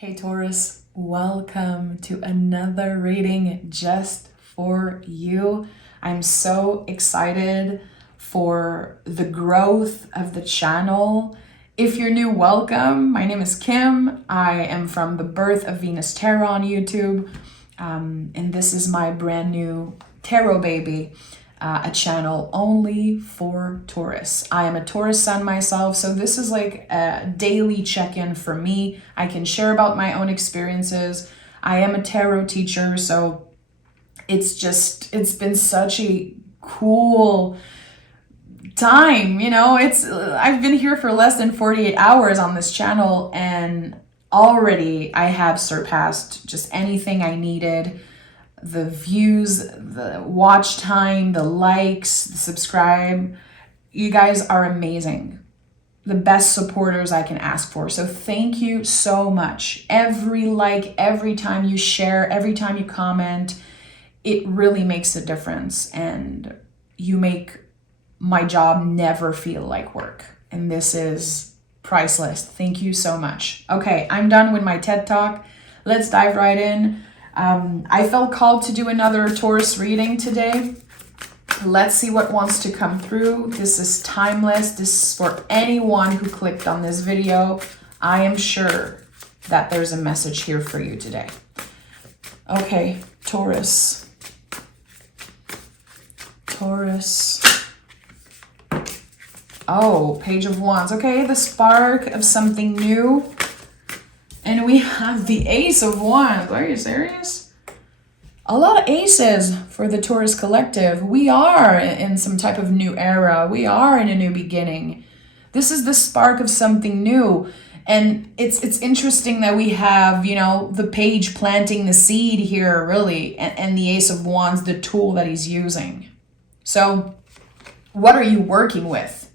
Hey Taurus, welcome to another reading just for you. I'm so excited for the growth of the channel. If you're new, welcome. My name is Kim. I am from the Birth of Venus Tarot on YouTube. And this is my brand new tarot baby. A channel only for Taurus. I am a Taurus sun myself, so this is like a daily check-in for me. I can share about my own experiences. I am a tarot teacher, so it's been such a cool time, I've been here for less than 48 hours on this channel, and already I have surpassed just anything I needed. The views, the watch time, the likes, the subscribe. You guys are amazing. The best supporters I can ask for. So thank you so much. Every like, every time you share, every time you comment, it really makes a difference. And you make my job never feel like work. And this is priceless. Thank you so much. Okay, I'm done with my TED Talk. Let's dive right in. I felt called to do another Taurus reading today. Let's see what wants to come through. This is timeless. This is for anyone who clicked on this video. I am sure that there's a message here for you today. Okay, Taurus. Taurus. Oh, Page of Wands. Okay, the spark of something new. And we have the Ace of Wands. Are you serious? A lot of aces for the Taurus collective. We are in some type of new era. We are in a new beginning. This is the spark of something new. And it's interesting that we have, the page planting the seed here, really, and the Ace of Wands, the tool that he's using. So what are you working with?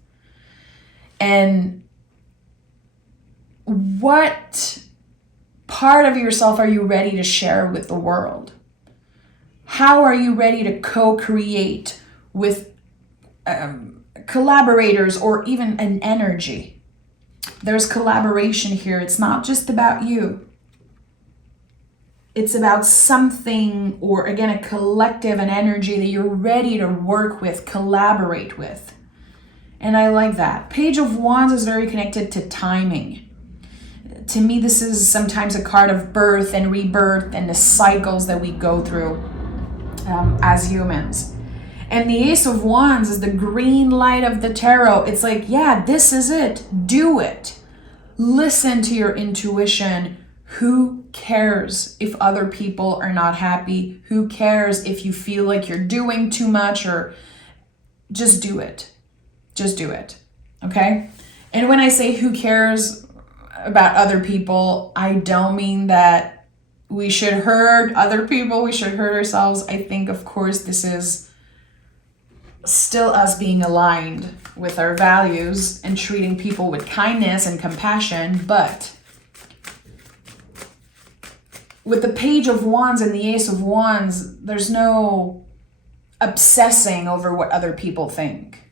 And what part of yourself are you ready to share with the world? How are you ready to co-create with collaborators or even an energy? There's collaboration here. It's not just about you. It's about something, or again, a collective, an energy that you're ready to work with, collaborate with. And I like that. Page of Wands is very connected to timing. To me, this is sometimes a card of birth and rebirth and the cycles that we go through as humans. And the Ace of Wands is the green light of the tarot. It's like, yeah, this is it. Do it. Listen to your intuition. Who cares if other people are not happy? Who cares if you feel like you're doing too much? Or just do it. Just do it. Okay? And when I say who cares about other people, I don't mean that we should hurt other people, we should hurt ourselves. I think, of course, this is still us being aligned with our values and treating people with kindness and compassion. But with the Page of Wands and the Ace of Wands, there's no obsessing over what other people think.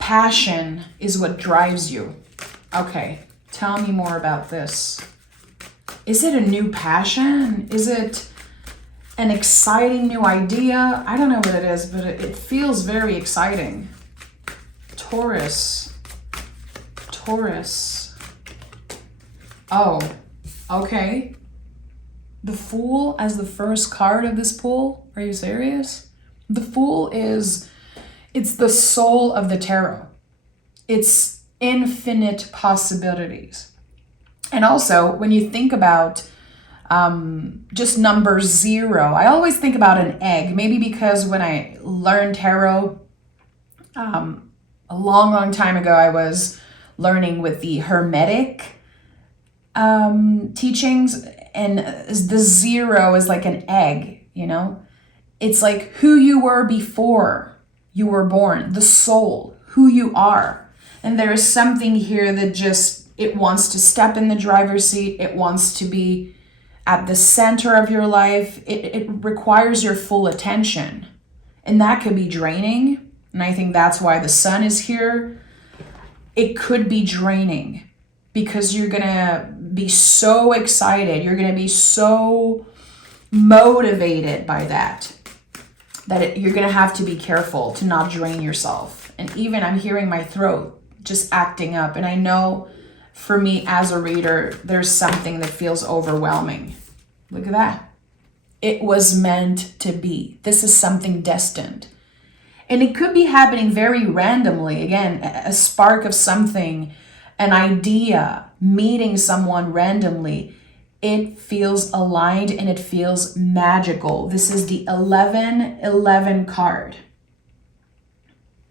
Passion is what drives you. Okay. Tell me more about this. Is it a new passion? Is it an exciting new idea? I don't know what it is, but it feels very exciting. Taurus. Taurus. Oh, okay. The Fool as the first card of this pool? Are you serious? The Fool it's the soul of the tarot. It's infinite possibilities. And also, when you think about just number 0, I always think about an egg. Maybe because when I learned tarot a long time ago, I was learning with the Hermetic teachings, and the 0 is like an egg, It's like who you were before you were born, the soul, who you are. And there is something here that it wants to step in the driver's seat. It wants to be at the center of your life. It requires your full attention. And that could be draining. And I think that's why the Sun is here. It could be draining. because you're going to be so excited. You're going to be so motivated by that you're going to have to be careful to not drain yourself. And even I'm hearing my throat just acting up. And I know for me as a reader, there's something that feels overwhelming. Look at that. It was meant to be. This is something destined. And it could be happening very randomly. Again, a spark of something, an idea, meeting someone randomly. It feels aligned and it feels magical. This is the 1111 card.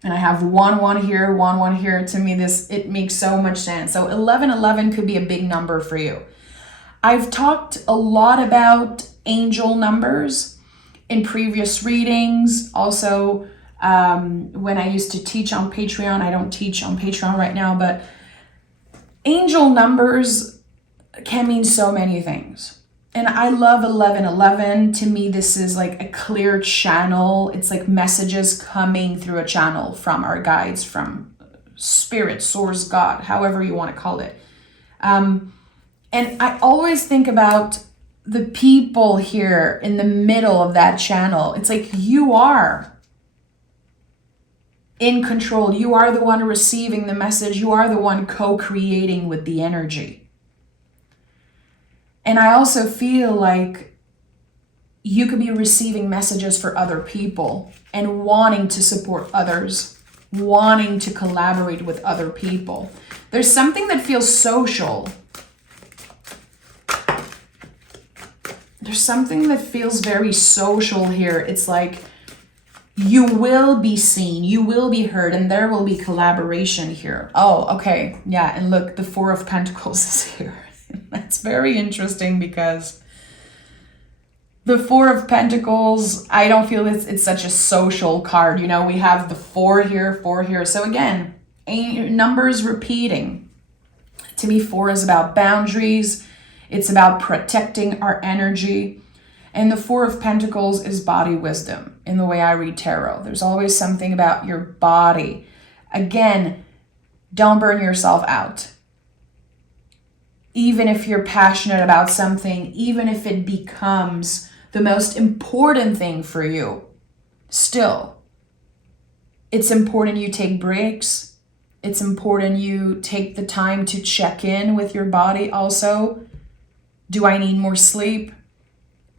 And I have 1 here, 1 here. To me, it makes so much sense. So 1111 could be a big number for you. I've talked a lot about angel numbers in previous readings. Also, when I used to teach on Patreon, I don't teach on Patreon right now, but angel numbers can mean so many things. And I love 1111. To me, this is like a clear channel. It's like messages coming through a channel from our guides, from spirit, source, God, however you want to call it. And I always think about the people here in the middle of that channel. It's like you are in control. You are the one receiving the message. You are the one co-creating with the energy. And I also feel like you could be receiving messages for other people and wanting to support others, wanting to collaborate with other people. There's something that feels social. There's something that feels very social here. It's like you will be seen, you will be heard, and there will be collaboration here. Oh, okay. Yeah, and look, the 4 of Pentacles is here. That's very interesting because the 4 of Pentacles, I don't feel it's such a social card. You know, we have the 4 here, 4 here. So again, numbers repeating. To me, 4 is about boundaries. It's about protecting our energy. And the 4 of Pentacles is body wisdom in the way I read tarot. There's always something about your body. Again, don't burn yourself out. Even if you're passionate about something, even if it becomes the most important thing for you, still, it's important you take breaks. It's important you take the time to check in with your body also. Do I need more sleep?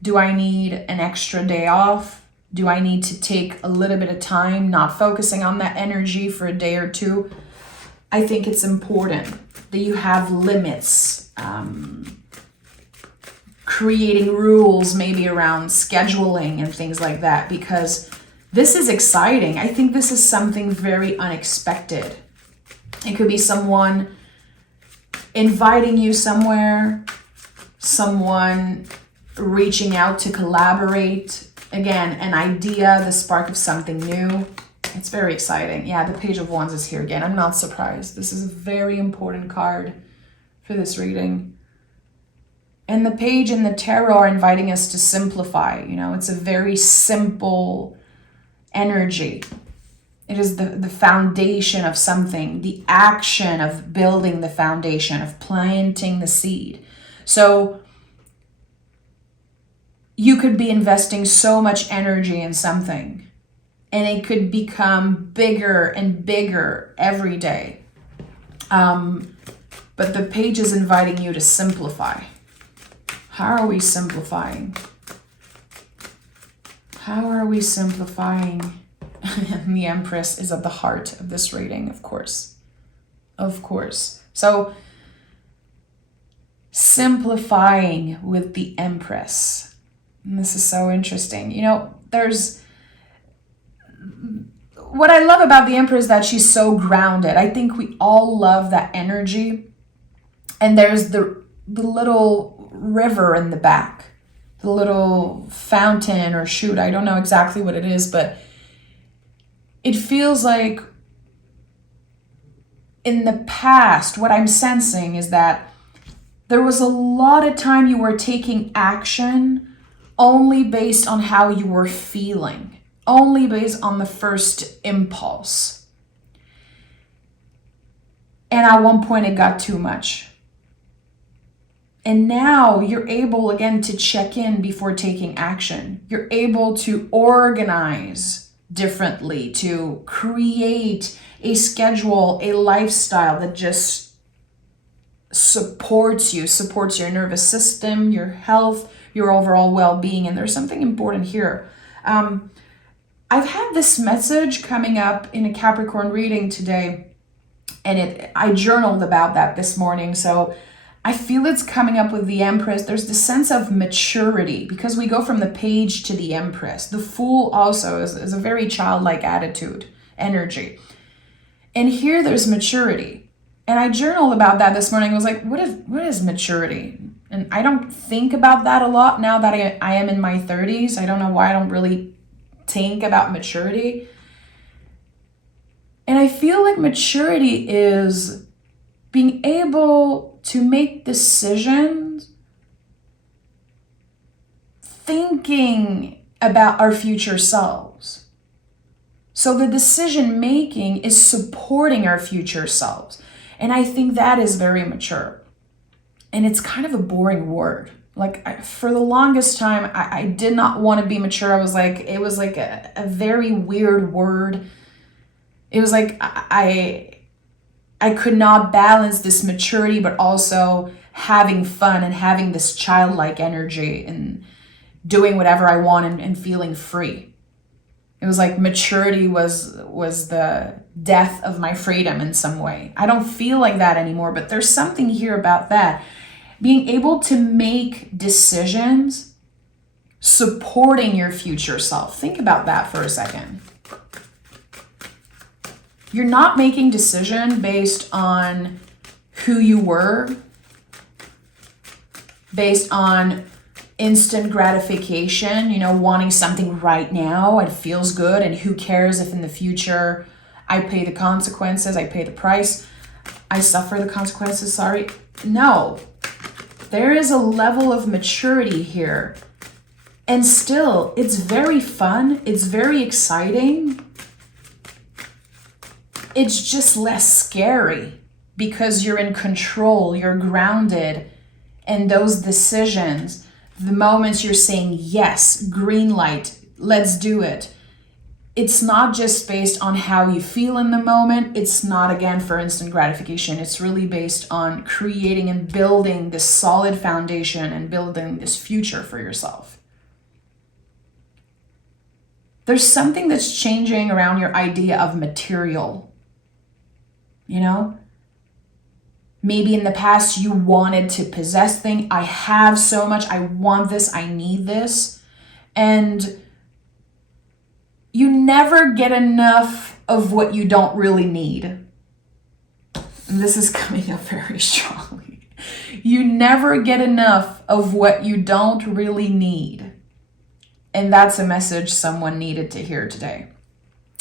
Do I need an extra day off? Do I need to take a little bit of time not focusing on that energy for a day or two? I think it's important that you have limits, creating rules maybe around scheduling and things like that, because this is exciting. I think this is something very unexpected. It could be someone inviting you somewhere, someone reaching out to collaborate. Again, an idea, the spark of something new. It's very exciting. Yeah, the Page of Wands is here again. I'm not surprised. This is a very important card for this reading. And the Page and the Tarot are inviting us to simplify. You know, it's a very simple energy. It is the foundation of something, the action of building the foundation, of planting the seed. So you could be investing so much energy in something, and it could become bigger and bigger every day. But the Page is inviting you to simplify. How are we simplifying? How are we simplifying? And the Empress is at the heart of this reading, of course. Of course. So, simplifying with the Empress. And this is so interesting. You know, what I love about the Empress is that she's so grounded. I think we all love that energy. And there's the little river in the back, the little fountain or chute. I don't know exactly what it is, but it feels like in the past, what I'm sensing is that there was a lot of time you were taking action only based on how you were feeling, only based on the first impulse. And at one point it got too much. And now you're able again to check in before taking action. You're able to organize differently, to create a schedule, a lifestyle that just supports you, supports your nervous system, your health, your overall well-being. And there's something important here. I've had this message coming up in a Capricorn reading today, and I journaled about that this morning. So I feel it's coming up with the Empress. There's the sense of maturity because we go from the Page to the Empress. The Fool also is a very childlike attitude, energy. And here there's maturity. And I journaled about that this morning. I was like, what is maturity? And I don't think about that a lot now that I am in my 30s. I don't know why I don't really think about maturity. And I feel like maturity is being able to make decisions thinking about our future selves. So the decision making is supporting our future selves. And I think that is very mature. And it's kind of a boring word. Like for the longest time, I did not want to be mature. It was like a very weird word. It was like I could not balance this maturity, but also having fun and having this childlike energy and doing whatever I want and feeling free. It was like maturity was the death of my freedom in some way. I don't feel like that anymore, but there's something here about that. Being able to make decisions supporting your future self. Think about that for a second. You're not making decision based on who you were, based on instant gratification, wanting something right now. It feels good, and who cares if in the future I pay the consequences, I pay the price, I suffer the consequences, sorry. No, there is a level of maturity here. And still, it's very fun, it's very exciting. It's just less scary because you're in control, you're grounded, and those decisions, the moments you're saying yes, green light, let's do it. It's not just based on how you feel in the moment. It's not, again, for instant gratification. It's really based on creating and building this solid foundation and building this future for yourself. There's something that's changing around your idea of material. Maybe in the past you wanted to possess things. I have so much. I want this. I need this. And you never get enough of what you don't really need. And this is coming up very strongly. You never get enough of what you don't really need. And that's a message someone needed to hear today.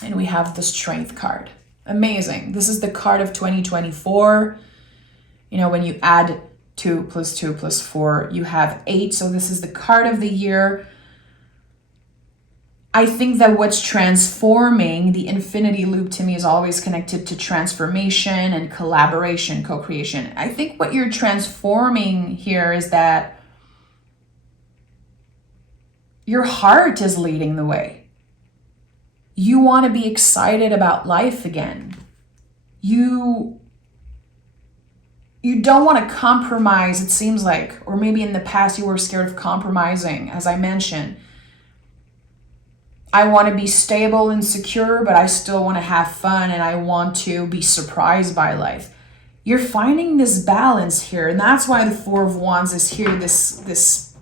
And we have the Strength card. Amazing. This is the card of 2024. When you add 2 + 2 + 4, you have 8. So this is the card of the year. I think that what's transforming, the infinity loop to me is always connected to transformation and collaboration, co-creation. I think what you're transforming here is that your heart is leading the way. You want to be excited about life again. You don't want to compromise, it seems like, or maybe in the past you were scared of compromising, as I mentioned. I want to be stable and secure, but I still want to have fun and I want to be surprised by life. You're finding this balance here, and that's why the 4 of Wands is here, this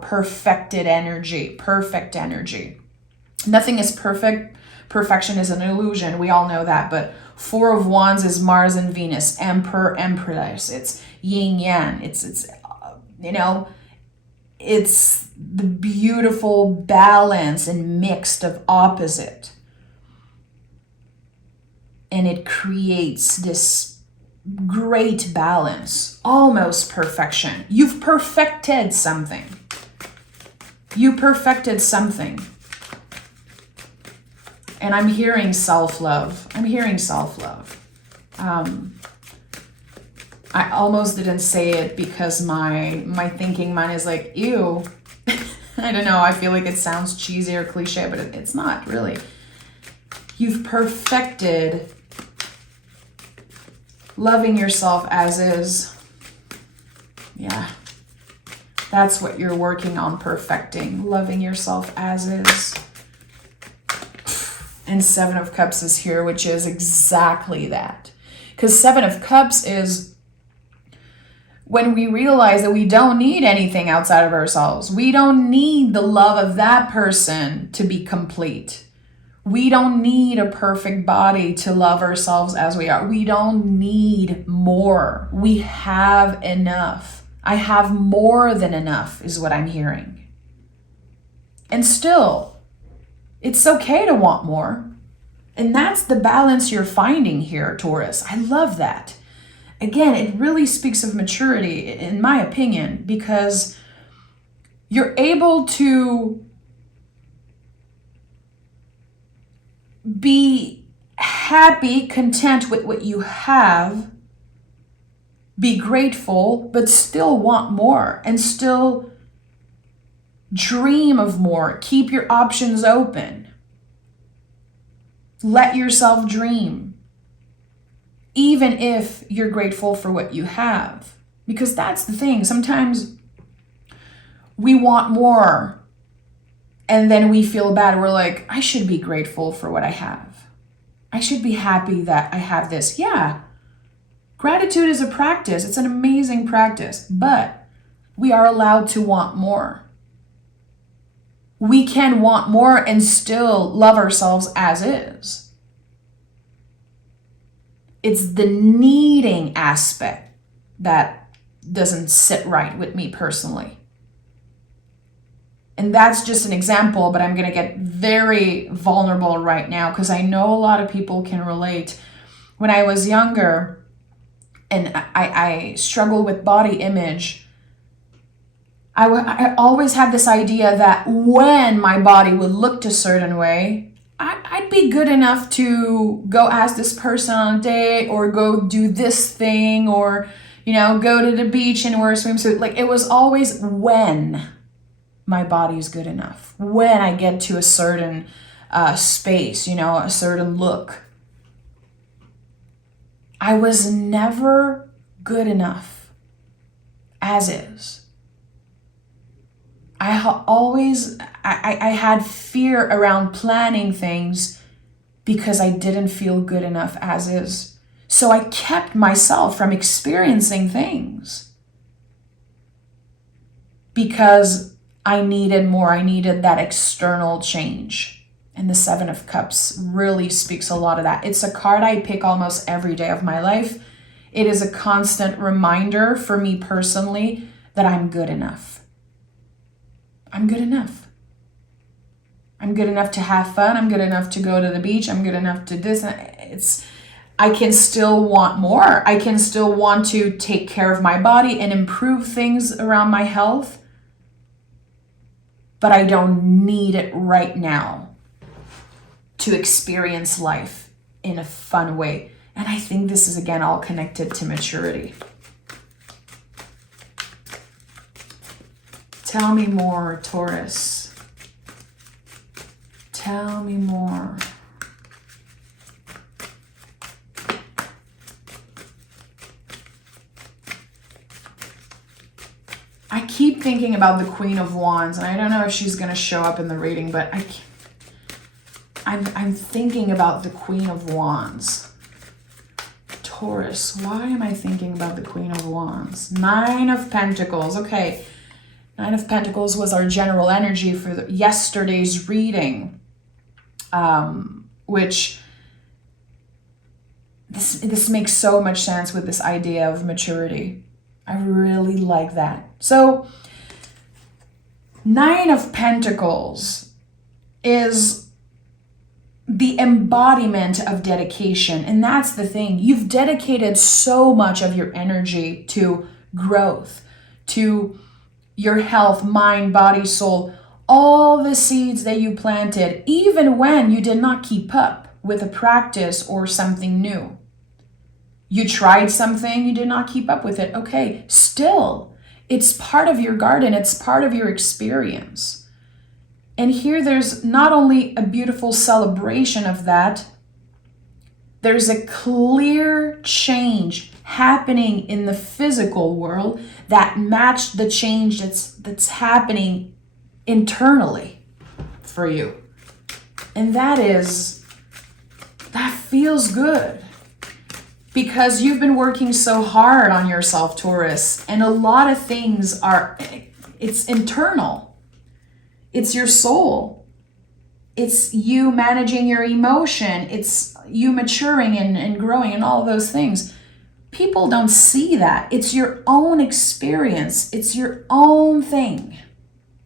perfected energy, perfect energy. Nothing is perfect. Perfection is an illusion. We all know that. But 4 of Wands is Mars and Venus, Emperor, Empress. It's yin yang. It's the beautiful balance and mixed of opposite. And it creates this great balance, almost perfection. You've perfected something. You perfected something. And I'm hearing self-love. I almost didn't say it because my thinking mind is like, ew. I don't know. I feel like it sounds cheesy or cliche, but it's not really. You've perfected loving yourself as is. Yeah. That's what you're working on perfecting. Loving yourself as is. And Seven of Cups is here, which is exactly that. Because Seven of Cups is when we realize that we don't need anything outside of ourselves. We don't need the love of that person to be complete. We don't need a perfect body to love ourselves as we are. We don't need more. We have enough. I have more than enough is what I'm hearing. And still, it's okay to want more. And that's the balance you're finding here, Taurus. I love that. Again, it really speaks of maturity, in my opinion, because you're able to be happy, content with what you have, be grateful, but still want more and still dream of more. Keep your options open. Let yourself dream. Even if you're grateful for what you have. Because that's the thing. Sometimes we want more and then we feel bad. We're like, I should be grateful for what I have. I should be happy that I have this. Yeah, gratitude is a practice. It's an amazing practice. But we are allowed to want more. We can want more and still love ourselves as is. It's the needing aspect that doesn't sit right with me personally. And that's just an example, but I'm going to get very vulnerable right now because I know a lot of people can relate. When I was younger and I struggled with body image, I always had this idea that when my body would look a certain way, I'd be good enough to go ask this person on a date or go do this thing or, go to the beach and wear a swimsuit. Like, it was always when my body is good enough, when I get to a certain space, a certain look. I was never good enough as is. I had fear around planning things because I didn't feel good enough as is. So I kept myself from experiencing things because I needed more. I needed that external change. And the Seven of Cups really speaks a lot of that. It's a card I pick almost every day of my life. It is a constant reminder for me personally that I'm good enough. I'm good enough. I'm good enough to have fun. I'm good enough to go to the beach. I'm good enough to this. I can still want more. I can still want to take care of my body and improve things around my health. But I don't need it right now to experience life in a fun way. And I think this is, again, all connected to maturity. Tell me more, Taurus. Tell me more. I keep thinking about the Queen of Wands, and I don't know if she's going to show up in the reading, but I'm thinking about the Queen of Wands. Taurus, why am I thinking about the Queen of Wands? Nine of Pentacles. Okay. Nine of Pentacles was our general energy for yesterday's reading, which this makes so much sense with this idea of maturity. I really like that. So, Nine of Pentacles is the embodiment of dedication. And that's the thing. You've dedicated so much of your energy to growth, to your health, mind, body, soul, all the seeds that you planted, even when you did not keep up with a practice or something new. You tried something, you did not keep up with it. Okay, still, it's part of your garden, it's part of your experience. And here there's not only a beautiful celebration of that, there's a clear change happening in the physical world that matched the change that's happening internally for you. And that feels good. Because you've been working so hard on yourself, Taurus, and a lot of things it's internal. It's your soul. It's you managing your emotion. It's you maturing and growing and all those things. People don't see that. It's your own experience. It's your own thing.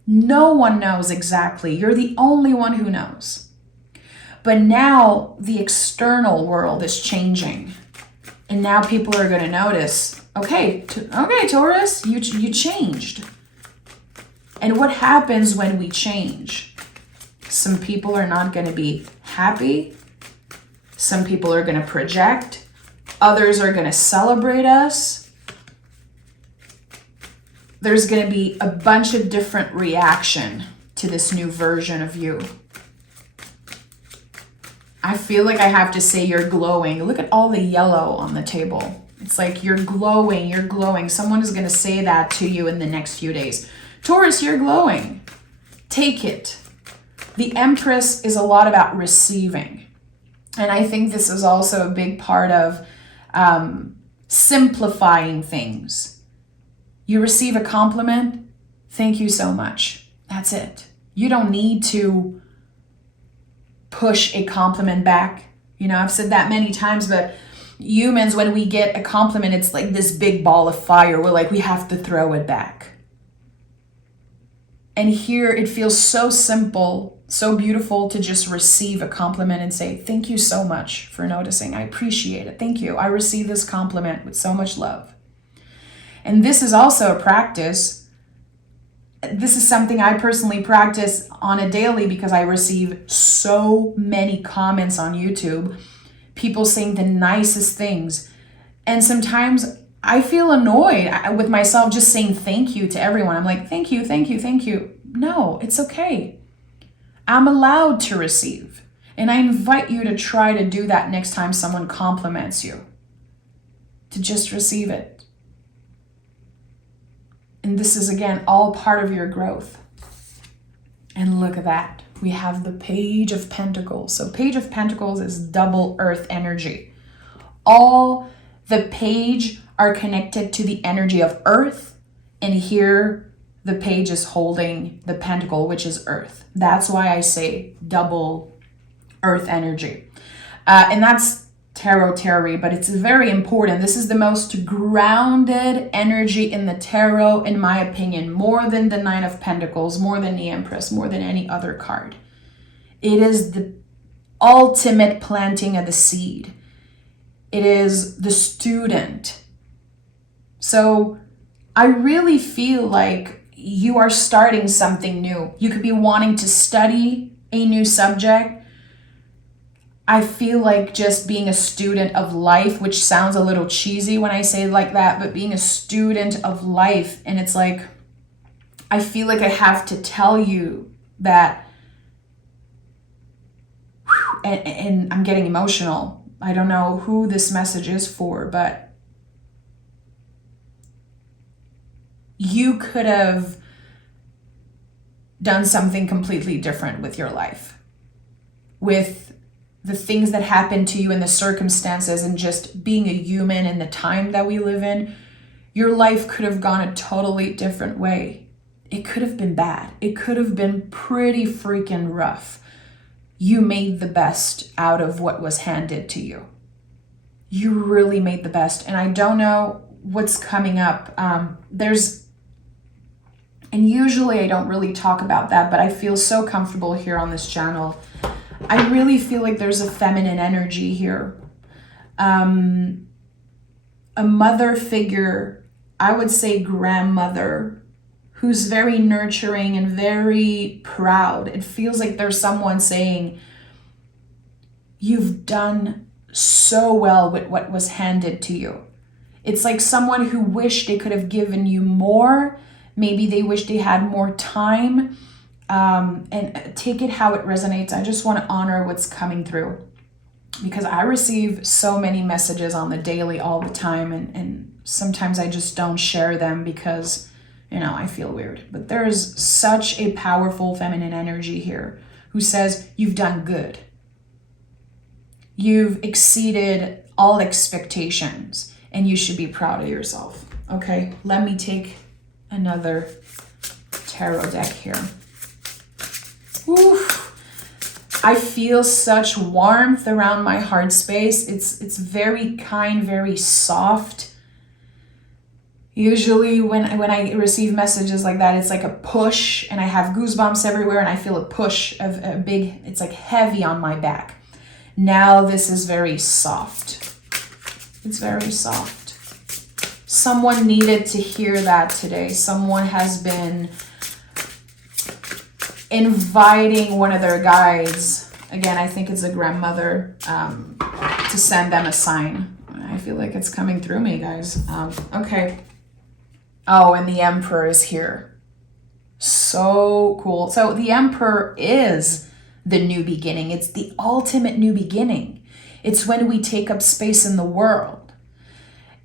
No one knows exactly. You're the only one who knows. But now the external world is changing. And now people are going to notice, okay, Taurus, you changed. And what happens when we change? Some people are not going to be happy. Some people are going to project. Others are going to celebrate us. There's going to be a bunch of different reaction to this new version of you. I feel like I have to say you're glowing. Look at all the yellow on the table. It's like you're glowing, you're glowing. Someone is going to say that to you in the next few days. Taurus, you're glowing. Take it. The Empress is a lot about receiving. And I think this is also a big part of simplifying things. You receive a compliment. Thank you so much. That's it. You don't need to push a compliment back. You know, I've said that many times, but humans, when we get a compliment, it's like this big ball of fire. We're like, we have to throw it back. And here it feels so simple, so beautiful to just receive a compliment and say, thank you so much for noticing. I appreciate it. Thank you. I receive this compliment with so much love. And this is also a practice. This is something I personally practice on a daily because I receive so many comments on YouTube, people saying the nicest things. And sometimes I feel annoyed with myself just saying thank you to everyone. I'm like, thank you, thank you, thank you. No, it's okay. I'm allowed to receive. And I invite you to try to do that next time someone compliments you, to just receive it. And this is, again, all part of your growth. And look at that. We have the Page of Pentacles. So Page of Pentacles is double earth energy. All the page are connected to the energy of earth. And here the page is holding the pentacle, which is earth. That's why I say double earth energy. And that's tarot, but it's very important. This is the most grounded energy in the tarot, in my opinion, more than the Nine of Pentacles, more than the Empress, more than any other card. It is the ultimate planting of the seed. It is the student. So I really feel like you are starting something new. You could be wanting to study a new subject. I feel like just being a student of life, which sounds a little cheesy when I say it like that, but being a student of life. And it's like, I feel like I have to tell you that, and I'm getting emotional. I don't know who this message is for, but you could have done something completely different with your life, with the things that happen to you and the circumstances and just being a human in the time that we live in. Your life could have gone a totally different way. It could have been bad. It could have been pretty freaking rough. You made the best out of what was handed to you. You really made the best. And I don't know what's coming up. And usually I don't really talk about that, but I feel so comfortable here on this channel. I really feel like there's a feminine energy here. A mother figure, I would say grandmother, who's very nurturing and very proud. It feels like there's someone saying, you've done so well with what was handed to you. It's like someone who wished they could have given you more. Maybe they wish they had more time. And take it how it resonates. I just want to honor what's coming through, because I receive so many messages on the daily all the time, and sometimes I just don't share them because, I feel weird. But there's such a powerful feminine energy here who says you've done good. You've exceeded all expectations and you should be proud of yourself. Okay, let me take another tarot deck here. Oof. I feel such warmth around my heart space. It's very kind, very soft. Usually when I receive messages like that, it's like a push, and I have goosebumps everywhere, and I feel a push of a big, it's like heavy on my back. Now this is very soft. It's very soft. Someone needed to hear that today. Someone has been inviting one of their guides, again, I think it's a grandmother, to send them a sign. I feel like it's coming through me, guys. Okay. Oh, and the Emperor is here. So cool. So the Emperor is the new beginning. It's the ultimate new beginning. It's when we take up space in the world.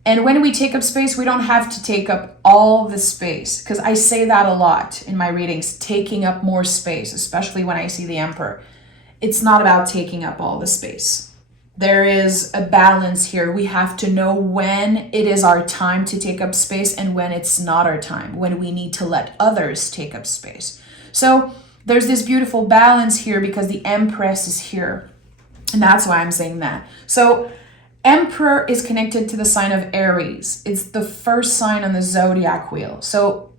And when we take up space, we don't have to take up all the space, because I say that a lot in my readings, taking up more space, especially when I see the Emperor. It's not about taking up all the space. There is a balance here. We have to know when it is our time to take up space and when it's not our time, when we need to let others take up space. So there's this beautiful balance here because the Empress is here. And that's why I'm saying that. So Emperor is connected to the sign of Aries. It's the first sign on the zodiac wheel. So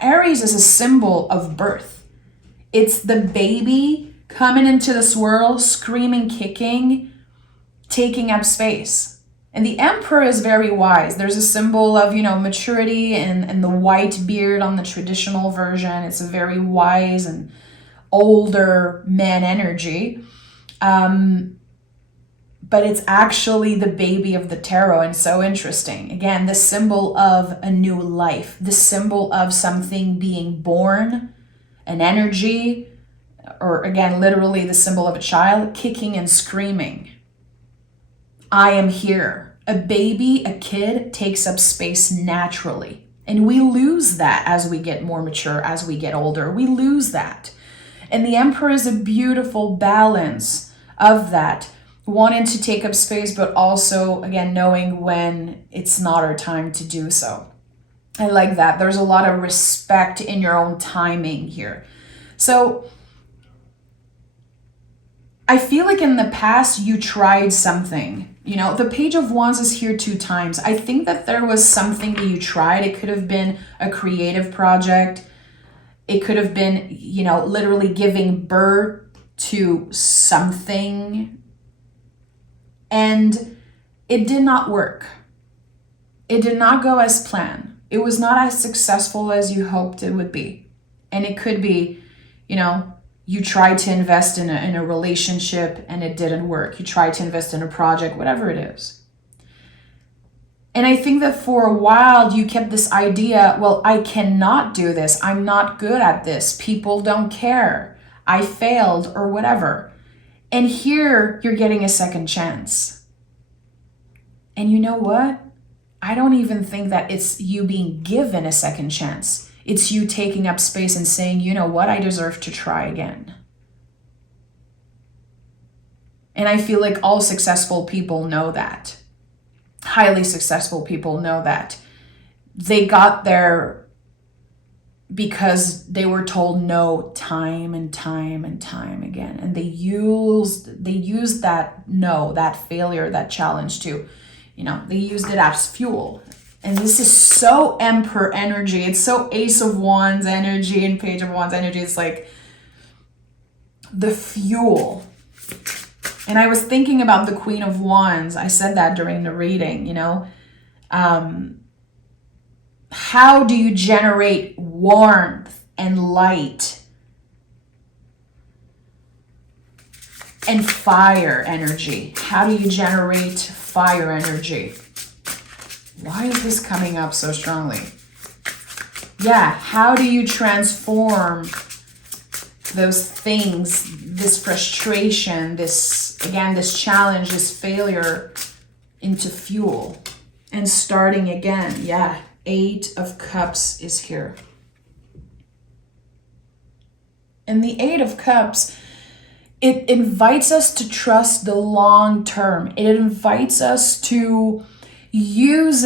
Aries is a symbol of birth. It's the baby coming into this world, screaming, kicking, taking up space. And the Emperor is very wise. There's a symbol of, maturity and the white beard on the traditional version. It's a very wise and older man energy. But it's actually the baby of the tarot, and so interesting. Again, the symbol of a new life, the symbol of something being born, an energy, or again, literally the symbol of a child kicking and screaming. I am here. A baby, a kid takes up space naturally. And we lose that as we get more mature, as we get older. We lose that. And the Emperor is a beautiful balance of that. Wanting to take up space, but also, again, knowing when it's not our time to do so. I like that. There's a lot of respect in your own timing here. So I feel like in the past you tried something. The Page of Wands is here 2 times. I think that there was something that you tried. It could have been a creative project. It could have been, literally giving birth to something. And it did not work. It did not go as planned. It was not as successful as you hoped it would be. And it could be, you tried to invest in a relationship and it didn't work. You tried to invest in a project, whatever it is. And I think that for a while you kept this idea, well, I cannot do this. I'm not good at this. People don't care. I failed or whatever. And here you're getting a second chance. And you know what? I don't even think that it's you being given a second chance. It's you taking up space and saying, you know what? I deserve to try again. And I feel like all successful people know that. Highly successful people know that. They got there because they were told no time and time and time again. And they used that no, that failure, that challenge to, they used it as fuel. And this is so Emperor energy. It's so Ace of Wands energy and Page of Wands energy. It's like the fuel. And I was thinking about the Queen of Wands. I said that during the reading, how do you generate warmth and light And fire energy. How do you generate fire energy? Why is this coming up so strongly? Yeah, how do you transform those things, this frustration, this challenge, this failure into fuel and starting again? Yeah, 8 of Cups is here. And the 8 of Cups, it invites us to trust the long term. It invites us to use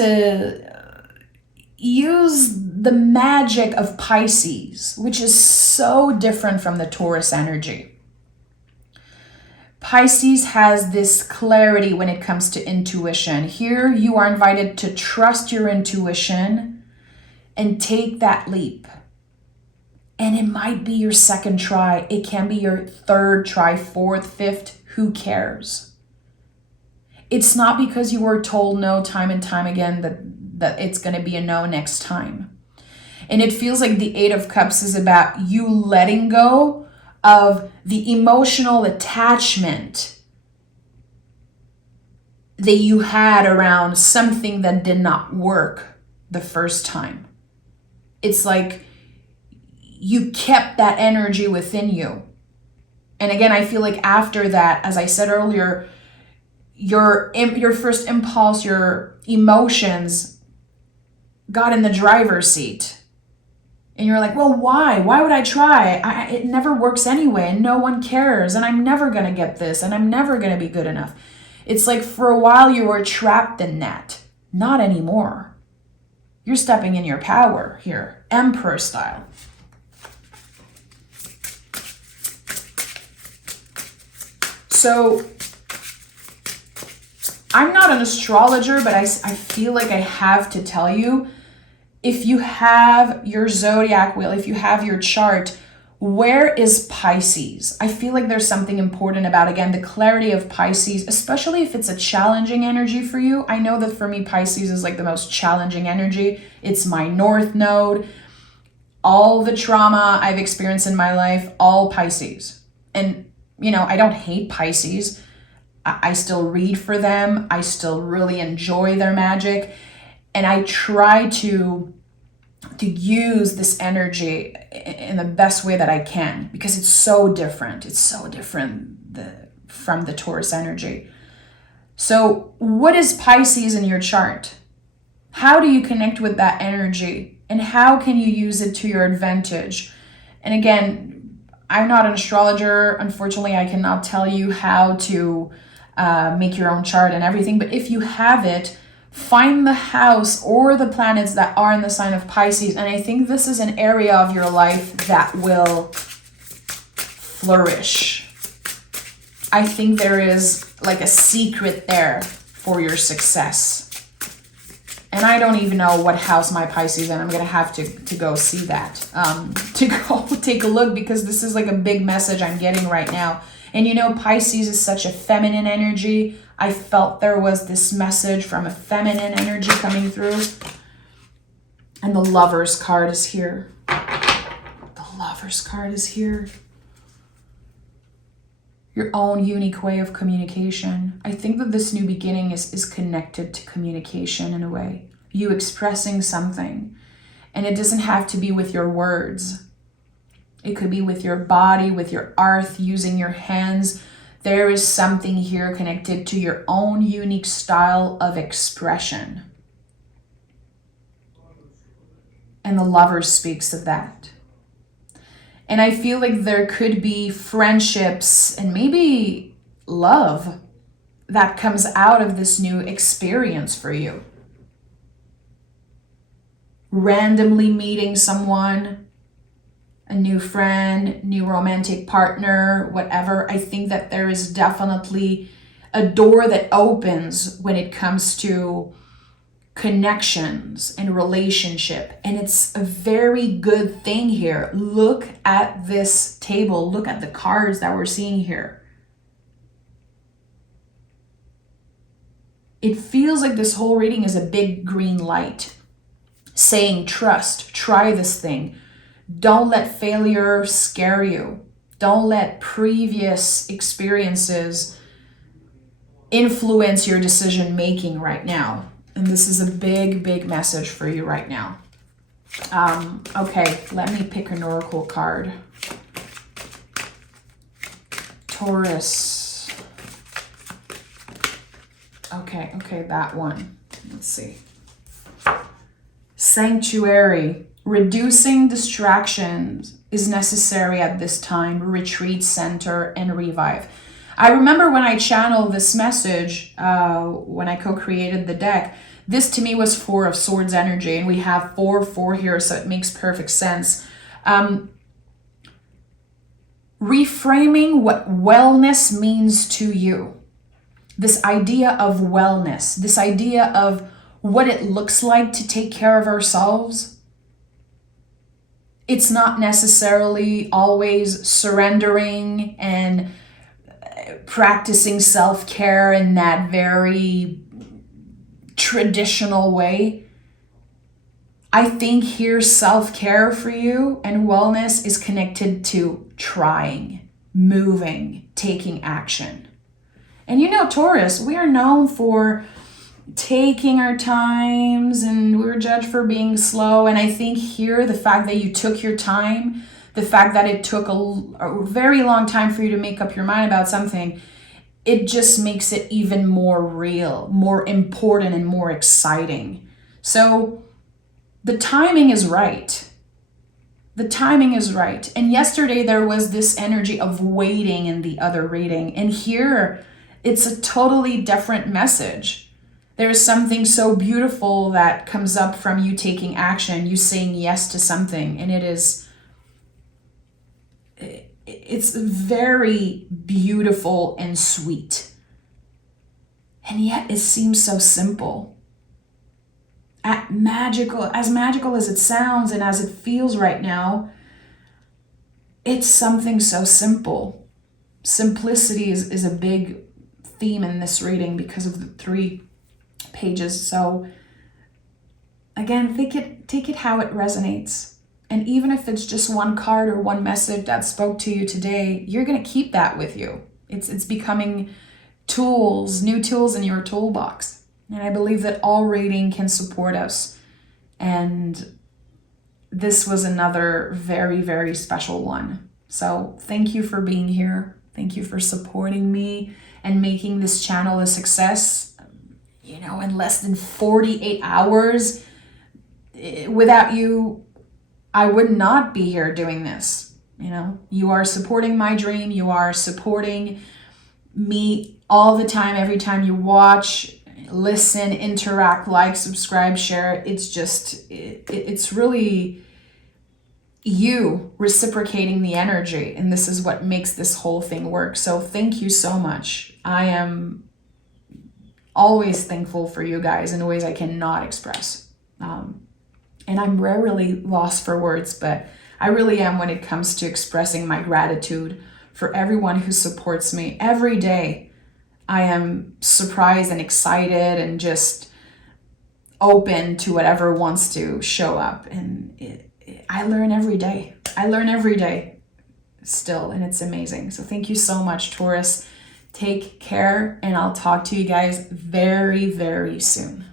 the magic of Pisces, which is so different from the Taurus energy. Pisces has this clarity when it comes to intuition. Here you are invited to trust your intuition and take that leap. And it might be your second try. It can be your third try, fourth, fifth. Who cares? It's not because you were told no time and time again that it's going to be a no next time. And it feels like the 8 of Cups is about you letting go of the emotional attachment that you had around something that did not work the first time. It's like you kept that energy within you. And again, I feel like after that, as I said earlier, your first impulse, your emotions got in the driver's seat. And you're like, well, why? Why would I try? It never works anyway, and no one cares, and I'm never going to get this, and I'm never going to be good enough. It's like for a while you were trapped in that. Not anymore. You're stepping in your power here, Emperor style. So I'm not an astrologer, but I feel like I have to tell you, if you have your zodiac wheel, if you have your chart, where is Pisces? I feel like there's something important about, again, the clarity of Pisces, especially if it's a challenging energy for you. I know that for me, Pisces is like the most challenging energy. It's my North Node. All the trauma I've experienced in my life, all Pisces. And, I don't hate Pisces. I still read for them. I still really enjoy their magic. And I try to use this energy in the best way that I can, because it's so different. It's so different from the Taurus energy. So what is Pisces in your chart? How do you connect with that energy? And how can you use it to your advantage? And again, I'm not an astrologer. Unfortunately, I cannot tell you how to make your own chart and everything. But if you have it, find the house or the planets that are in the sign of Pisces. And I think this is an area of your life that will flourish. I think there is like a secret there for your success. And I don't even know what house my Pisces in. I'm going to have to go see that, to go take a look, because this is like a big message I'm getting right now. And Pisces is such a feminine energy. I felt there was this message from a feminine energy coming through. And the Lover's card is here. The Lover's card is here. Your own unique way of communication. I think that this new beginning is connected to communication in a way. You expressing something. And it doesn't have to be with your words. It could be with your body, with your art, using your hands. There is something here connected to your own unique style of expression. And the Lover speaks of that. And I feel like there could be friendships and maybe love that comes out of this new experience for you. Randomly meeting someone, a new friend, new romantic partner, whatever. I think that there is definitely a door that opens when it comes to connections and relationship. And it's a very good thing here. Look at this table. Look at the cards that we're seeing here. It feels like this whole reading is a big green light saying, trust, try this thing. Don't let failure scare you. Don't let previous experiences influence your decision making right now. And this is a big, big message for you right now. Okay, let me pick an oracle card. Taurus. Okay, that one. Let's see. Sanctuary. Reducing distractions is necessary at this time. Retreat, center, and revive. I remember when I channeled this message, when I co-created the deck, this to me was Four of Swords energy, and we have 4 here, so it makes perfect sense. Reframing what wellness means to you. This idea of wellness, this idea of what it looks like to take care of ourselves. It's not necessarily always surrendering and practicing self-care in that very traditional way. I think here self-care for you and wellness is connected to trying, moving, taking action. And you know, Taurus, we are known for taking our times and we're judged for being slow. And I think here the fact that you took your time, the fact that it took a very long time for you to make up your mind about something, it just makes it even more real, more important, and more exciting. So the timing is right. The timing is right. And yesterday there was this energy of waiting in the other reading. And here it's a totally different message. There's something so beautiful that comes up from you taking action, you saying yes to something. And it's very beautiful and sweet. And yet it seems so simple. As magical as it sounds and as it feels right now, it's something so simple. Simplicity is a big theme in this reading because of the 3 pages. So again, take it how it resonates. And even if it's just one card or one message that spoke to you today, you're going to keep that with you. It's becoming new tools in your toolbox. And I believe that all reading can support us. And this was another very, very special one. So thank you for being here. Thank you for supporting me and making this channel a success. You know, in less than 48 hours, without you, I would not be here doing this. You know, you are supporting my dream. You are supporting me all the time, every time you watch, listen, interact, like, subscribe, share. It's just, it's really you reciprocating the energy. And this is what makes this whole thing work. So thank you so much. I am always thankful for you guys in ways I cannot express. And I'm rarely lost for words, but I really am when it comes to expressing my gratitude for everyone who supports me every day. I am surprised and excited and just open to whatever wants to show up. And I learn every day. I learn every day still, and it's amazing. So thank you so much, Taurus. Take care, and I'll talk to you guys very, very soon.